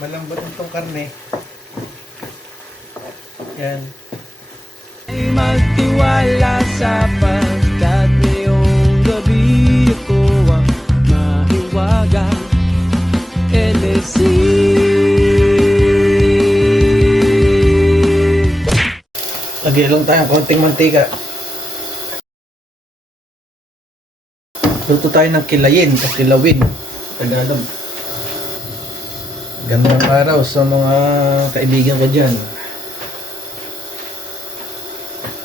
malambot itong karne. Yan. Ay magtiwala sapagkat ngayong gabi ako ang mahiwaga LSC Lagyan lang tayo ng konting mantika. Luto tayo ng kilayin o kilawin. Tagalog. Gandang araw sa mga kaibigan ko dyan.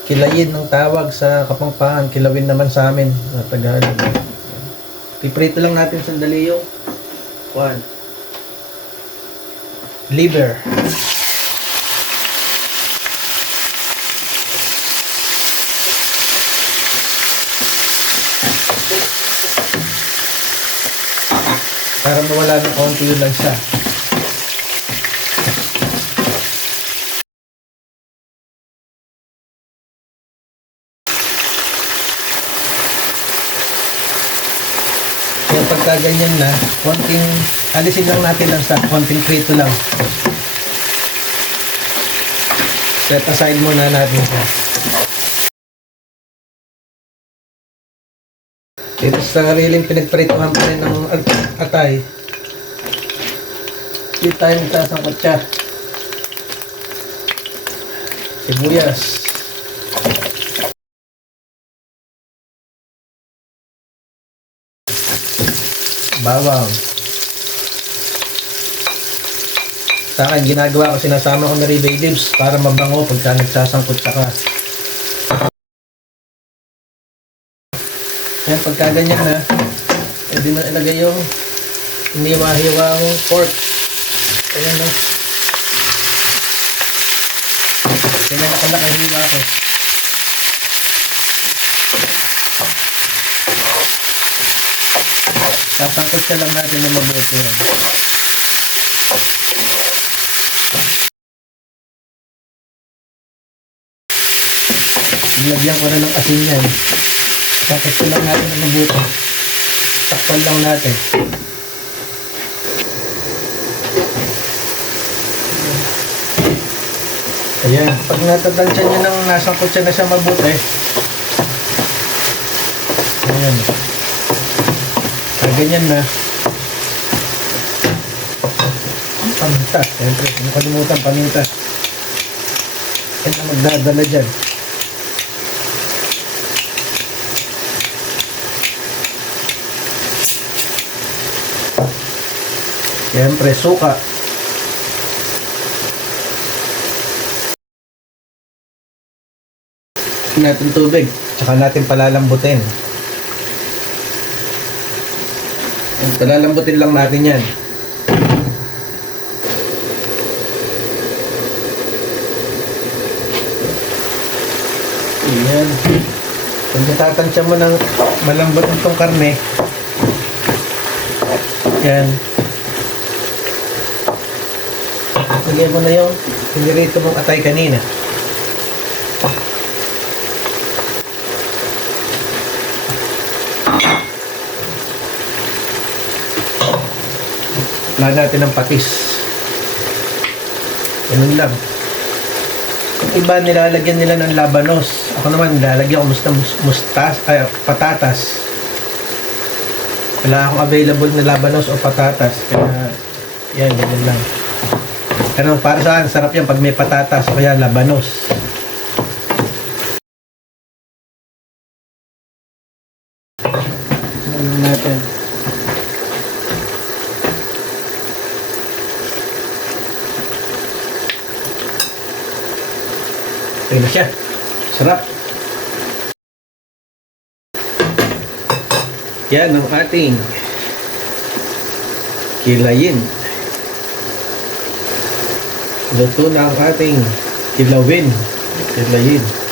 Kilayin ng tawag sa Kapampangan, kilawin naman sa amin sa Tagalog. Piprito lang natin sandali yung one. Liver. Para mawala ng konti yung. Kaya pagka ganyan na, konting, alisin lang natin lang sa konting prito lang. Set aside muna natin siya. Dito sa sariling pinagprituhan pa rin ng at- atay. Hindi tayo nagsasangkot siya. Sibuyas. Bawang. Sa akin, ginagawa ko, sinasama ko na rin bay para mabango pagka nagsasangkot siya ka. Yan, pagka ganyan na, pwede na ilagay yung iniwa-hiwang pork. Ayan na. Ganyan ako nakahiwa ko. Tatangkot ka lang natin na mabuti yan. Nilagyan ko na ng asin yan. Tapos ko lang natin ang mabuti. Takpan lang natin. Ayan. Pag natatansya niya nang nasangkot siya na siya mabuti. Ayan. Pag ganyan na. Paminta. Siyempre, hindi kalimutan paminta. Yan ang magdadala dyan. Siyempre, suka. natin tubig. Tsaka natin palalambutin. Yan, Palalambutin lang natin yan. Ayan. Pag natatansya mo ng malambot itong karne, yan. Lagyan mo na yung pinirito mong atay kanina. Wala natin ng patis. Ganun lang. Yung iba nilalagyan nila ng labanos. Ako naman nilalagyan ko musta mustas, ay, patatas. Wala akong available na labanos o patatas. Kaya, yan, ganun lang. Pero para sa akin, sarap yan pag may patatas o kaya labanos. Ano natin? Okay na siya. Sarap. Yan ang ating kilayin. Luto na ang ating kilawin. Kilayin.